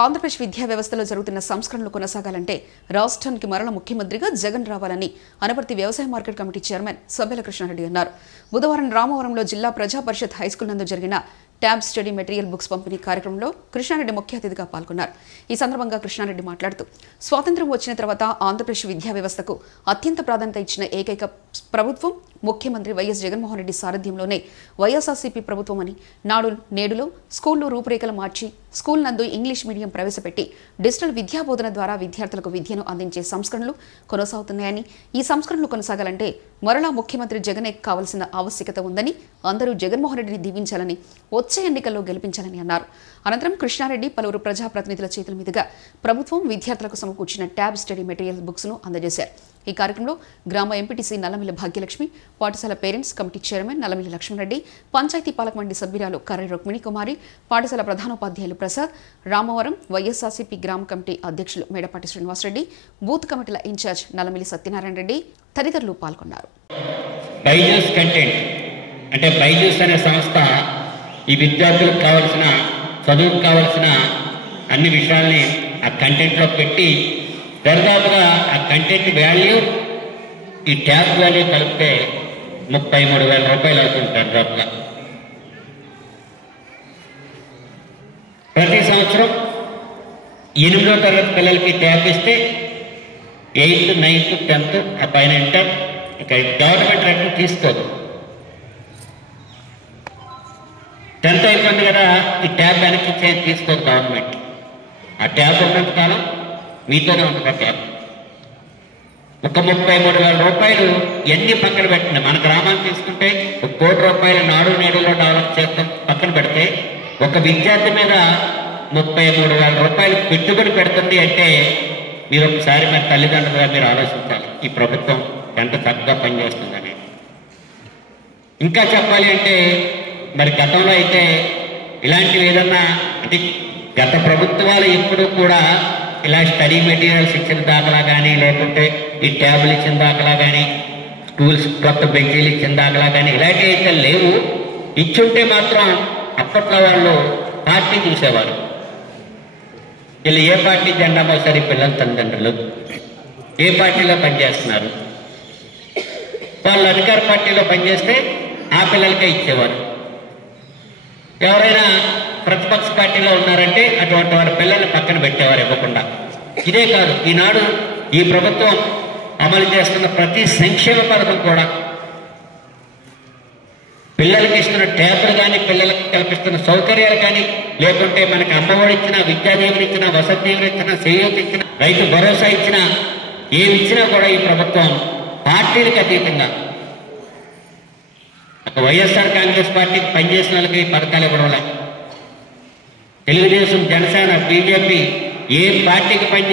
ఆంధ్రప్రదేశ్ విద్యా వ్యవస్థలో జరుగుతున్న సంస్కరణలు కొనసాగాలంటే రాష్ట్రానికి మరల ముఖ్యమంత్రిగా జగన్ రావాలని అనపర్తి వ్యవసాయ మార్కెట్ కమిటీ చైర్మన్ సబ్బెల కృష్ణారెడ్డి అన్నారు. బుధవారం రామవరంలో జిల్లా ప్రజా పరిషత్ హైస్కూల్ నందు జరిగిన ట్యాబ్ స్టడీ మెటీరియల్ బుక్స్ పంపిణీ కార్యక్రమంలో కృష్ణారెడ్డి ముఖ్య అతిథిగా పాల్గొన్నారు. ఈ సందర్భంగా కృష్ణారెడ్డి మాట్లాడుతూ స్వాతంత్ర్యం వచ్చిన తర్వాత ఆంధ్రప్రదేశ్ విద్యా వ్యవస్థకు అత్యంత ప్రాధాన్యత ఇచ్చిన ఏకైక ప్రభుత్వం ముఖ్యమంత్రి వైఎస్ జగన్మోహన్ రెడ్డి సారథ్యంలోనే వైఎస్ఆర్సీపీ ప్రభుత్వం అని, నేడులో స్కూళ్లు రూపురేఖలు మార్చి స్కూల్ నందు ఇంగ్లీష్ మీడియం ప్రవేశపెట్టి డిజిటల్ విద్యాబోధన ద్వారా విద్యార్థులకు విద్యను అందించే సంస్కరణలు కొనసాగుతున్నాయని, ఈ సంస్కరణలు కొనసాగాలంటే మరలా ముఖ్యమంత్రి జగనే కావాల్సిన ఆవశ్యకత ఉందని, అందరూ జగన్మోహన్ రెడ్డిని దీవించాలని, వచ్చే ఎన్నికల్లో గెలిపించాలని అన్నారు. అనంతరం కృష్ణారెడ్డి పలువురు ప్రజాప్రతినిధుల చేతుల మీదుగా ప్రభుత్వం విద్యార్థులకు సమకూర్చిన ట్యాబ్ స్టడీ మెటీరియల్ బుక్స్ ను అందజేశారు. ఈ కార్యక్రమంలో గ్రామ ఎంపీటీసీ నల్లమిల్లి భాగ్యలక్ష్మి, పాఠశాల parents committee chairman Nallamilli Lakshmanareddy, పంచాయతీ పాలక మండలి సభ్యురాలు కర్రె రుక్మిణి కుమారి, పాఠశాల ప్రధానోపాధ్యాయులు ప్రసాద్, రామవరం వైఎస్ఆర్సీపీ గ్రామ కమిటీ అధ్యక్షులు మేడపాటి శ్రీనివాసరెడ్డి, బూత్ కమిటీల ఇన్ఛార్జ్ నల్లమిల్లి సత్యనారాయణ రెడ్డి తదితరులు పాల్గొన్నారు. బైజూస్ కంటెంట్ అంటే బైజూస్ అనే సంస్థ ఈ విద్యార్థులకు కావాల్సిన చదువుకు కావాల్సిన అన్ని విషయాల్ని ఆ కంటెంట్లో పెట్టి దాదాపుగా ఆ కంటెంట్ వాల్యూ ఈ ట్యాబ్ వాల్యూ కలిపితే 33,000 రూపాయలు అవుతుంది దాదాపుగా. ప్రతి సంవత్సరం 8వ తరగతి పిల్లలకి ట్యాబ్ ఇస్తే 8th, 9th, 10th ఆ పైన ఇంటర్ ఇక గవర్నమెంట్ రేట్లు తీసుకోదు. 10th అయిపోయింది కదా, ఈ ట్యాబ్ వెనక్కి తీసుకోదు గవర్నమెంట్. ఆ ట్యాబ్ ఉన్నంత కాలం మీతోనే ఉంటుంది. ఆ ట్యాబ్ ఒక 33,000 రూపాయలు ఎన్ని పక్కన పెట్టింది. మన గ్రామాన్ని తీసుకుంటే 1 కోటి రూపాయలు నాడు నేడులో డెవలప్ చేస్తాం పక్కన పెడితే, ఒక విద్యార్థి మీద 33,000 రూపాయలు పెట్టుబడి పెడుతుంది అంటే మీరు ఒకసారి మరి తల్లిదండ్రులుగా మీరు ఆలోచించాలి ఈ ప్రభుత్వం ఎంత చక్కగా పనిచేస్తుందని. ఇంకా చెప్పాలి అంటే మరి గతంలో అయితే ఇలాంటివి ఏదన్నా అంటే గత ప్రభుత్వాలు ఎప్పుడు కూడా ఇలా స్టడీ మెటీరియల్స్ ఇచ్చిన దాఖలా కానీ, లేకుంటే ఈ ట్యాబ్లు ఇచ్చిన దాఖలా కానీ, స్కూల్స్ కొత్త బెంచీలు ఇచ్చిన దాఖలా కానీ ఇలాంటివి అయితే లేవు. ఇచ్చుంటే మాత్రం అప్పట్లో వాళ్ళు పార్టీ చూసేవారు. వీళ్ళు ఏ పార్టీ జెండా మోసారి పిల్లల తల్లిదండ్రులు ఏ పార్టీలో పనిచేస్తున్నారు, వాళ్ళు అధికార పార్టీలో పనిచేస్తే ఆ పిల్లలకే ఇచ్చేవారు. ఎవరైనా ప్రతిపక్ష పార్టీలో ఉన్నారంటే అటువంటి వారి పిల్లల్ని పక్కన పెట్టేవారు ఇవ్వకుండా. ఇదే కాదు, ఈనాడు ఈ ప్రభుత్వం అమలు చేస్తున్న ప్రతి సంక్షేమ పథకం కూడా పిల్లలకి ఇస్తున్న ట్యాబ్లు కానీ, పిల్లలకు కల్పిస్తున్న సౌకర్యాలు కానీ, లేకుంటే మనకి అమ్మఒడి ఇచ్చిన, విద్యాదీవులు ఇచ్చిన, వసతి దీవులు ఇచ్చిన, చేయూత ఇచ్చిన, రైతు భరోసా ఇచ్చిన, ఏమి ఇచ్చినా కూడా ఈ ప్రభుత్వం పార్టీలకు అతీతంగా ఒక వైఎస్ఆర్ కాంగ్రెస్ పార్టీకి పనిచేసిన వాళ్ళకి పథకాలు ఇవ్వడం, తెలుగుదేశం, జనసేన, బీజేపీ ఏ పార్టీకి పని